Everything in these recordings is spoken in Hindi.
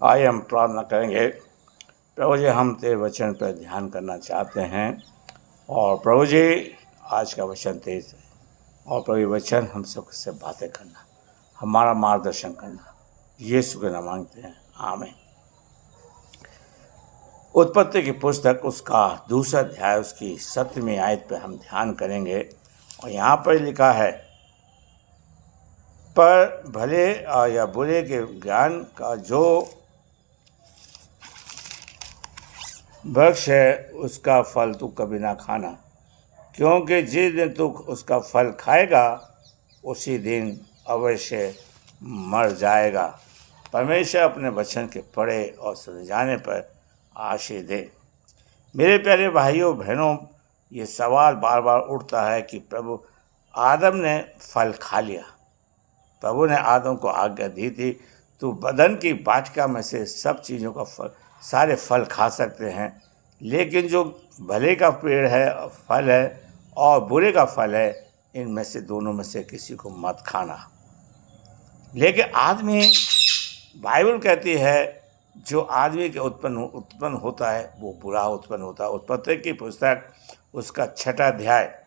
आइए हम प्रार्थना करेंगे। प्रभु जी, हम तेरे वचन पर ध्यान करना चाहते हैं और प्रभु जी आज का वचन तेज है और प्रभु ये वचन हम सब से बातें करना, हमारा मार्गदर्शन करना, यीशु के नाम मांगते हैं, आमीन। उत्पत्ति की पुस्तक उसका दूसरा अध्याय उसकी 7वीं आयत पर हम ध्यान करेंगे और यहाँ पर लिखा है, पर भले या बुरे के ज्ञान का जो वृक्ष है उसका फल तू कभी ना खाना, क्योंकि जिस दिन तू उसका फल खाएगा उसी दिन अवश्य मर जाएगा। परमेश्वर अपने वचन के पढ़े और सुने जाने पर आशीष दे। मेरे प्यारे भाइयों बहनों, ये सवाल बार बार उठता है कि प्रभु आदम ने फल खा लिया। प्रभु ने आदम को आज्ञा दी थी, तू बदन की वाटिका में से सब चीज़ों का फल, सारे फल खा सकते हैं, लेकिन जो भले का पेड़ है फल है और बुरे का फल है, इनमें से दोनों में से किसी को मत खाना। लेकिन आदमी, बाइबल कहती है, जो आदमी के उत्पन्न होता है वो बुरा उत्पन्न होता है। उत्पत्ति की पुस्तक उसका 6वां अध्याय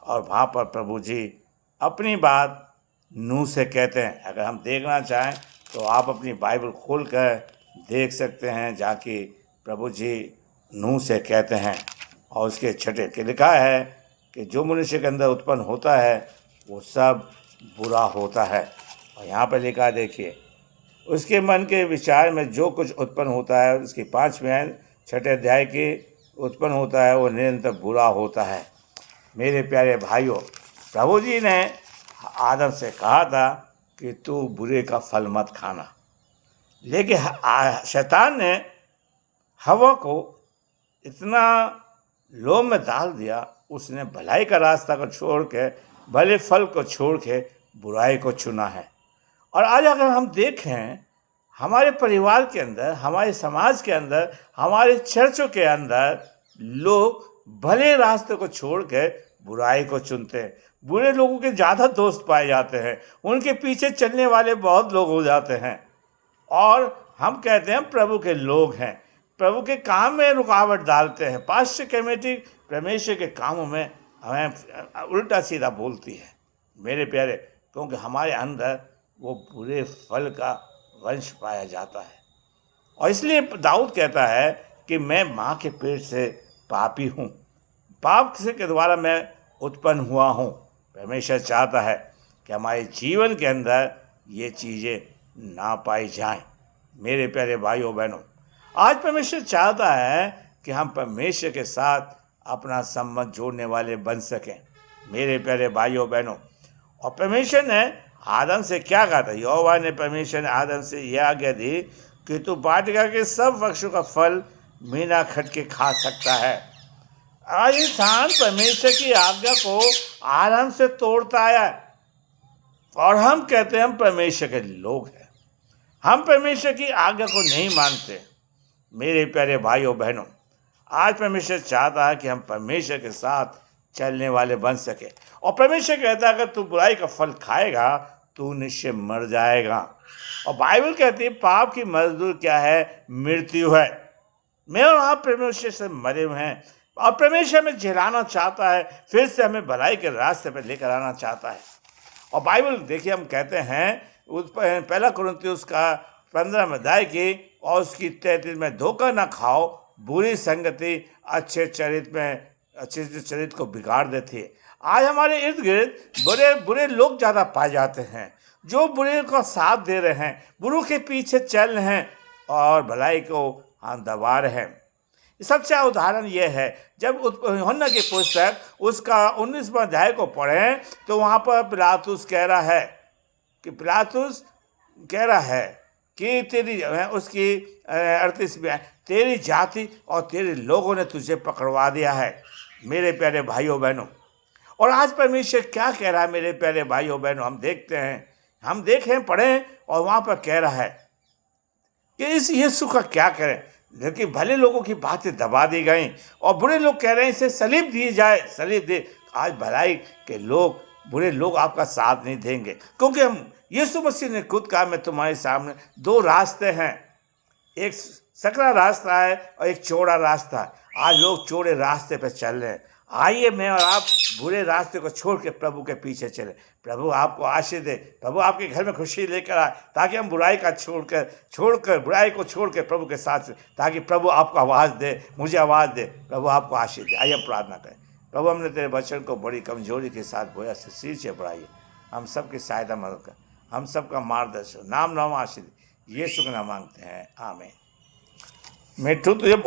और वहाँ पर प्रभु जी अपनी बात नूह से कहते हैं। अगर हम देखना चाहें तो आप अपनी बाइबल खोल कर देख सकते हैं, जहाँ की प्रभु जी नूह से कहते हैं और उसके 6 के लिखा है कि जो मनुष्य के अंदर उत्पन्न होता है वो सब बुरा होता है। और यहाँ पर लिखा है, देखिए, उसके मन के विचार में जो कुछ उत्पन्न होता है, उसकी 5वें 6 अध्याय की उत्पन्न होता है वो निरंतर बुरा होता है। मेरे प्यारे भाइयों, प्रभु जी ने आदम से कहा था कि तू बुरे का फल मत खाना, लेकिन शैतान ने हवा को इतना लोभ में डाल दिया, उसने भलाई का रास्ता को छोड़ के, भले फल को छोड़ के बुराई को चुना है। और आज अगर हम देखें हमारे परिवार के अंदर, हमारे समाज के अंदर, हमारे चर्चों के अंदर लोग भले रास्ते को छोड़ के बुराई को चुनते हैं। बुरे लोगों के ज़्यादा दोस्त पाए जाते हैं, उनके पीछे चलने वाले बहुत लोग हो जाते हैं और हम कहते हैं प्रभु के लोग हैं, प्रभु के काम में रुकावट डालते हैं। पास्टर कमेटी परमेश्वर के कामों में हमें उल्टा सीधा बोलती है। मेरे प्यारे, क्योंकि हमारे अंदर वो बुरे फल का वंश पाया जाता है। और इसलिए दाऊद कहता है कि मैं माँ के पेट से पापी हूँ, पाप से के द्वारा मैं उत्पन्न हुआ हूँ। परमेश्वर चाहता है कि हमारे जीवन के अंदर ये चीज़ें ना पाई जाएं। मेरे प्यारे भाइयों बहनों, आज परमेश्वर चाहता है कि हम परमेश्वर के साथ अपना संबंध जोड़ने वाले बन सकें। मेरे प्यारे भाइयों बहनों, और परमेश्वर ने आदम से क्या कहा था? यहोवा ने, परमेश्वर ने आदम से यह आज्ञा दी कि तू वाटिका के सब वृक्षों का फल बिना खटके खा सकता है। आज इंसान परमेश्वर की आज्ञा को आराम से तोड़ता है और हम कहते हैं हम परमेश्वर के लोग हैं, हम परमेश्वर की आज्ञा को नहीं मानते। मेरे प्यारे भाइयों बहनों, आज परमेश्वर चाहता है कि हम परमेश्वर के साथ चलने वाले बन सके। और परमेश्वर कहता है अगर तू बुराई का फल खाएगा तू निश्चय मर जाएगा। और बाइबल कहती है पाप की मजदूर क्या है? मृत्यु है। मैं और आप परमेश्वर से मरे हुए हैं और परमेश्वर हमें जिलाना चाहता है, फिर से हमें भलाई के रास्ते पर लेकर आना चाहता है। और बाइबल देखिए, हम कहते हैं उस 1 कुरिन्थियों का 15 अध्याय की और उसकी 33 में, धोखा ना खाओ, बुरी संगति अच्छे चरित्र को बिगाड़ देती है। आज हमारे इर्द गिर्द बुरे बुरे लोग ज़्यादा पाए जाते हैं, जो बुरे का साथ दे रहे हैं, बुरों के पीछे चल रहे हैं और भलाई को हम दबा रहे हैं। सबसे उदाहरण यह है, जब यूहन्ना की पुस्तक उसका 19वां अध्याय को पढ़ें तो वहाँ पर पिलातुस कह रहा है कि तेरी उसकी 38 में, तेरी जाति और तेरे लोगों ने तुझे पकड़वा दिया है। मेरे प्यारे भाइयों बहनों, और आज परमेश्वर क्या कह रहा है? मेरे प्यारे भाइयों बहनों, हम देखें पढ़ें और वहाँ पर कह रहा है कि इस यीशु का क्या करें, लेकिन भले लोगों की बातें दबा दी गई और बुरे लोग कह रहे हैं इसे सलीब दी जाए, सलीब दे। आज भलाई के लोग, बुरे लोग आपका साथ नहीं देंगे, क्योंकि हम यीशु मसीह ने खुद कहा, मैं तुम्हारे सामने 2 रास्ते हैं, एक सकरा रास्ता है और एक चौड़ा रास्ता है। आज लोग चौड़े रास्ते पर चल रहे हैं। आइए मैं और आप बुरे रास्ते को छोड़ के प्रभु के पीछे चले। प्रभु आपको आशीष दे, प्रभु आपके घर में खुशी लेकर आए, ताकि हम बुराई का छोड़कर बुराई को छोड़ के प्रभु के साथ, ताकि प्रभु आपको आवाज़ दे, मुझे आवाज़ दे, प्रभु आपको आशीष दे। आइए हम प्रार्थना करें। प्रभु हमने तेरे वचन को बड़ी कमजोरी के साथ बोया, सिर से बढ़ाइए, हम सबकी सहायता मदद कर, हम सबका मार्गदर्शन, नाम आशीष यीशु का नाम मांगते हैं, आमीन। मिट्टू तुझे